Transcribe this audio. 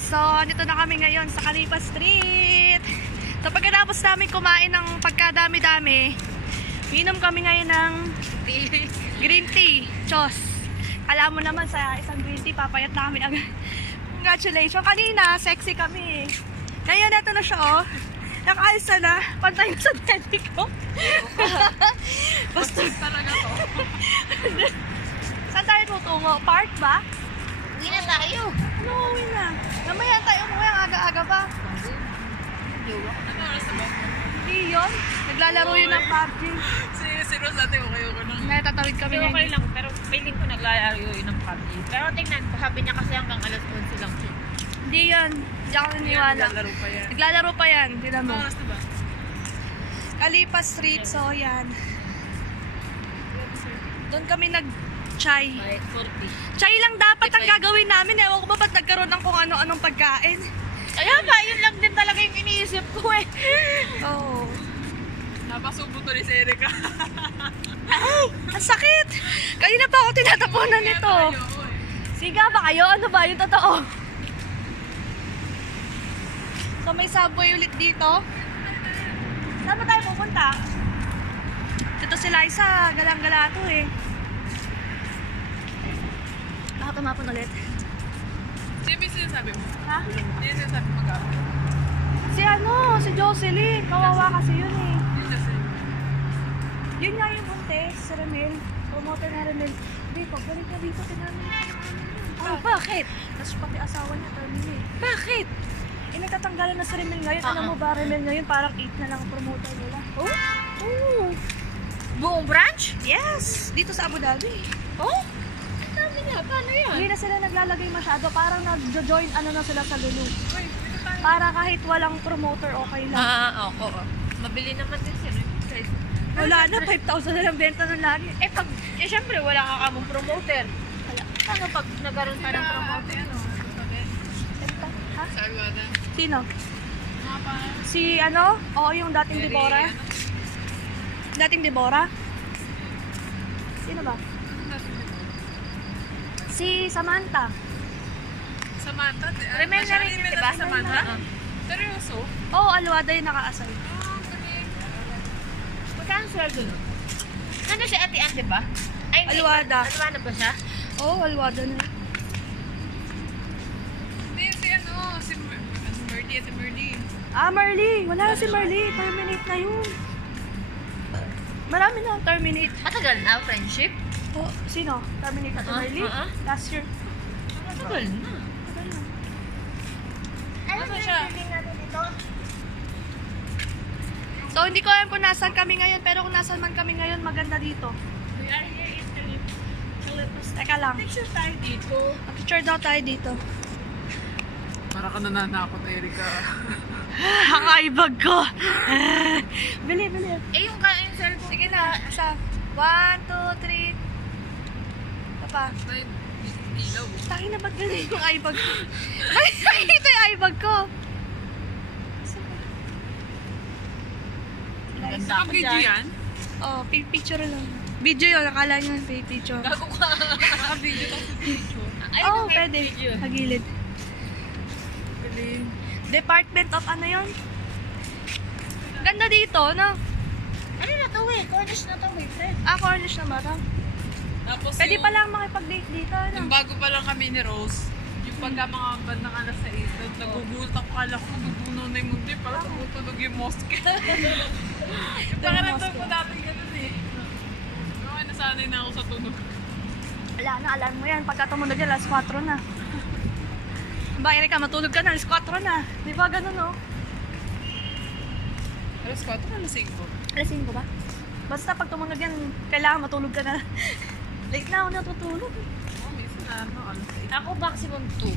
guys, so dito na kami ngayon sa Calipa Street. So pagkatapos namin kumain ng pagkadami-dami, inom kami ngayon ng green tea, Chos. Alam mo naman sa isang green tea, papayat na kami agad. Congratulations, kanina sexy kami. Ngayon ito na siya oh. Nakaalsa na, pantay na sa daddy ko. Basta talaga to. Saan tayo tutungo? Park ba? Uwi na tayo. Ano, uwi na. Mamaya tayo umuwi ang aga-aga pa. Ano oras na ba? Hindi yun. Naglalaro yun ng PUBG. Si Rose ate, okay na. Ngayon tatawid kami Okay, okay ngayon. lang, pero feeling ko naglalaro yun ng PUBG. Pero tingnan, sabi niya kasi hanggang alas 11 lang. Hindi yun. Hindi ako naniwala. Naglalaro pa yan. Naglalaro pa yan. Tignan mo. Ano oras na ba? Calipa Street, so yan. Doon kami nag-chai. 5:40. Chai lang dapat ang gagawin namin. Ewan ko ba ba't nagkaroon ng kung ano-anong pagkain. Kaya ba, yun lang din talaga yung iniisip ko eh. Oo. Napasubo to ni si Erika. Ay! Ang sakit! Kanina pa ako tinatapunan nito. Siga ba kayo? Ano ba? Yung totoo. So may subway ulit dito. Saan ba tayo pupunta? Dito si Liza. Galang-gala to eh. Baka tumapon ulit. Sino yung sinasabi mo? Ha? Sino yung sinasabi mo ka? Si si Jocelyn. Kawawa kasi yun eh. Yun kasi. Yun nga yung buntes, si Ramel. Promoter na Ramel. Hindi, pagbalik na dito, tinamin. Oh, bakit? Tapos pati asawa niya, terminate. Bakit? Eh, nagtatanggalan na si Ramel ngayon. Alam mo ba, Ramel ngayon, parang 8 na lang ang promoter nila. Oh? Oh! Buong branch? Yes! Dito sa Abu Dhabi. Oh? Sabi niya, paano yun? Hindi na sila naglalagay masyado. Parang nag-join, ano na sila sa Lulu. Para kahit walang promoter, okay lang. Oo. Mabili naman din sila. Wala na, 5,000 na lang benta nun lagi. Syempre, wala ka kamong promoter. Paano pag nagkaroon ka ng promoter? Ha? Sa Alwada. Sino? Mga pa. Si ano? Oo, yung dating Deborah. Dating Deborah? Sino ba? Si Samantha. Samantha. Remel na rin yun, diba? Samantha? Oo. Seryoso? Oo, Alwada yung naka-assign. Magkano sweldo nun? Ano si Ate Ann, diba? Ay, hindi. Alwada. Alwada ba siya? Oo, Alwada na. Hindi, si Merly at si Merly. Ah, Marley. Wala na si Marley. Terminate na yun. Marami na ang terminate. Matagal na, friendship? Oh, sino? Terminate na si Marley? Last year. Matagal na. Tagal na. Ano siya? So, hindi ko alam kung nasan kami ngayon, pero kung nasan man kami ngayon, maganda dito. We are here in Philippines. Teka lang. Picture tayo dito. Mag-picture daw tayo dito. Para ka nananakot, Erika. Ang ibag ko. Bili. Eh, yung cellphone. Sige na. Isa. 1, 2, 3. Papa. Ilaw. Tayo na ba't ganun yung ibag ko? Ito yung ibag ko. Maganda Sa ako video dyan. yan? Oh, picture lang. Video yun. Akala nyo picture. Gago ka. Naka-video lang sa picture. Ay, Oo, may pwede. video. Sa gilid. Galing. Department of ano yun? Ganda dito, no? Ano na to eh? Cornish na to, my friend. Ah, Cornish na ba ito? Tapos Pwede yung, pa lang makipag-date dito, no? yung bago pa lang kami ni Rose, yung pagka mga bandang alas 6, nagugulat ako, kala ko magbubuno na yung mundi, parang tumutunog yung mosque. Yung pakiramdam ko dati ganun eh. Okay, nasanay na ako sa tunog. Wala na, alam mo yan. Pagka tumunog yan, alas 4 na. Ba, Erika, matulog ka na, alas 4 na. Di ba ganun, no? Alas 4 na alas 5. Alas 5 ba? Basta pag tumunog yan, kailangan matulog ka na. Late na ako natutulog. Oh, minsan na ano, alas 8. Ako maximum 2.